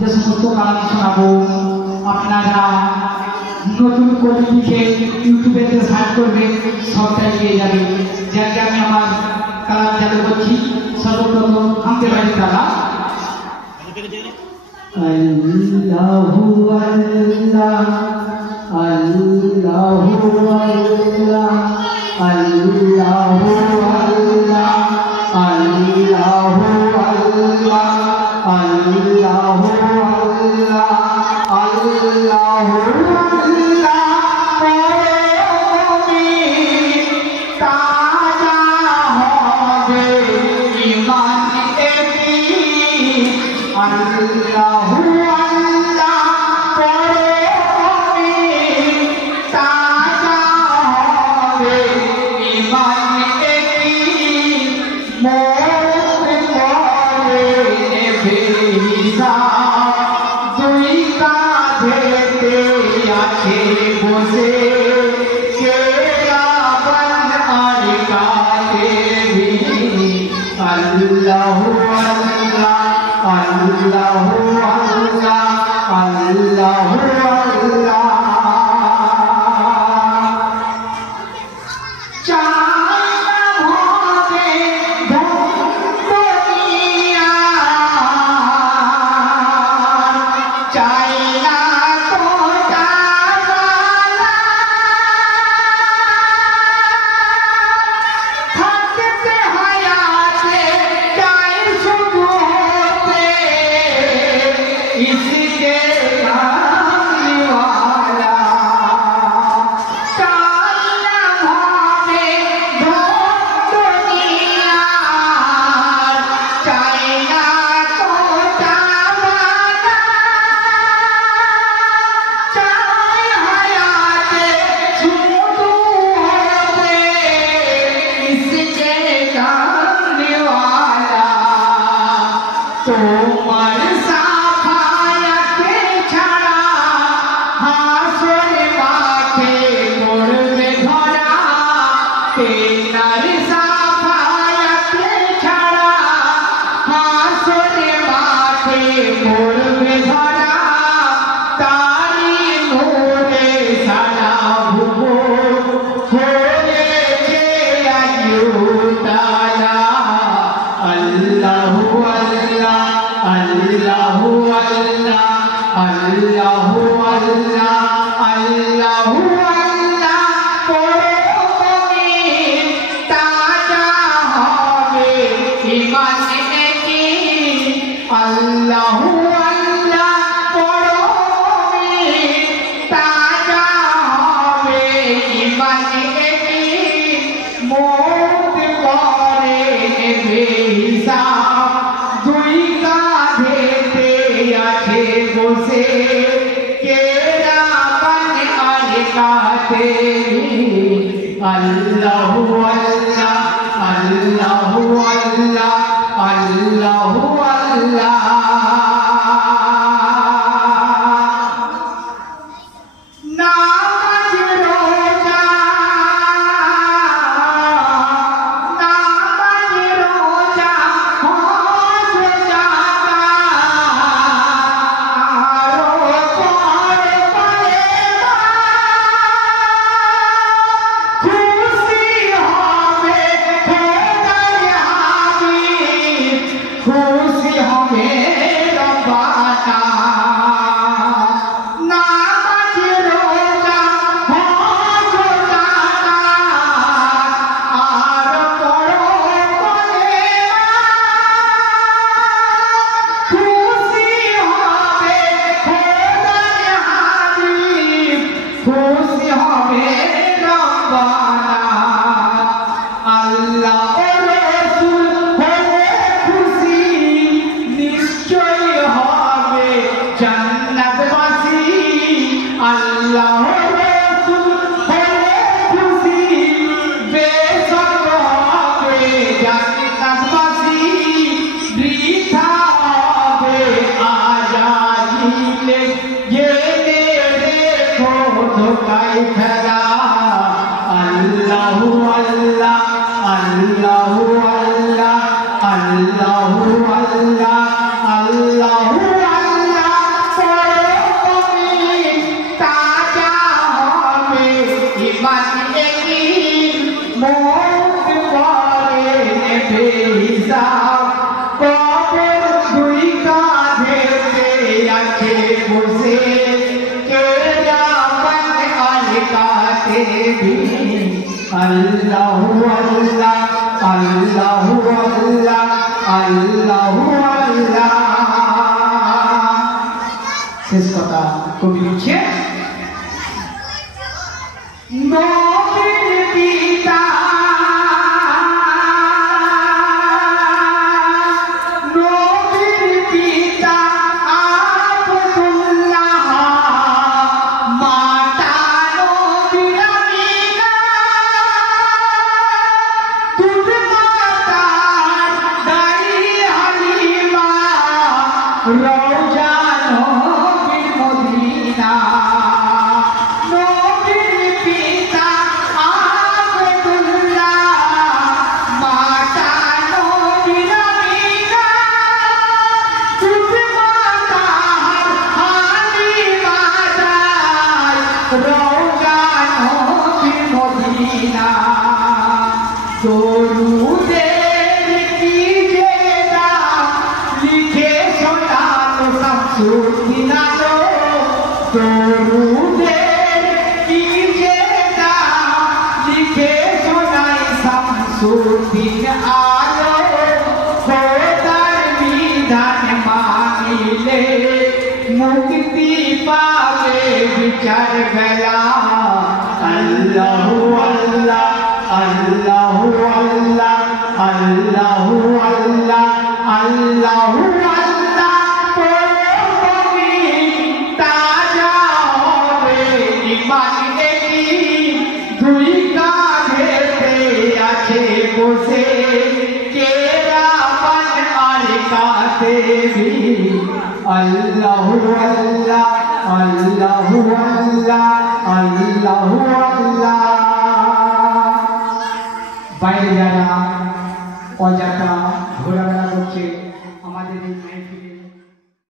যে সমস্ত কালাম শোনাবো আপনারা নতুন করে লিখে ইউটিউবে সার্চ করবেন, সবটাই পেয়ে যাবেন। যাকে আমি আমার কালাম চালু করছি। সর্বপ্রথম আমাদের বাড়ির কালাম আল্লাহু আল্লাহ আল্লাহু আল্লাহ আল্লাহু আল্লাহ আল্লাহু আল্লাহ আল্লাহু আল্লাহ আল্লাহু আল্লাহ তাজা হবে ঈমান একি আল্লাহু আল্লাহ পরমি তাজা হবে ঈমান একি মত পরে বেহিসা দুই কাঁধেতে আছে বসে কেয়ামত আর কাতেবি আল্লাহু আল্লাহ আল্লাহু আল্লাহ আল্লাহু আল্লাহ তোমার সাফায়াতে ছাড়া হাসর মাঠে পড়বে ধরা তেনার সাফায়াতে ছাড়া হাসর মাঠে পড়বে ধরা তারি নূরে সারা ভুবন হয়েছে আল্লাহ আল্লাহু আল্লাহ আল্লাহু আল্লাহ আল্লাহু আল্লাহ আল্লাহু আল্লাহ পরমি তাজা হবে ঈমান একি আল্লাহু আল্লাহ পরমি তাজা হবে ঈমান একি মত পরে বেহিসাব দুই কাঁধেতে আছে বসে কেয়ামত আর কাতেবি আল্লাহু আল্লাহ আল্লাহু আল্লাহ আল্লাহু আল্লাহ আল্লাহু আল্লাহ আল্লাহু আল্লাহ भी अल्लाह अल्लाह अल्लाह अल्लाह अल्लाह अल्लाह। शेष कथा कवि लिखे नबीर पिता मुक्ति पावे विचार गया अल्लाह अल्लाह अल्लाह अल्लाह अल्लाह अल्लाह अल्लाह अल्लाह ताजा होवे ईमान देखी दुई कांधेते आछे बसे केरा बन आर काते भी अल्लाह अल्लाह अल्लाह अल्लाह अल्लाह अल्लाह। বাইরে যারা অজাতা ঘোরাঘুরি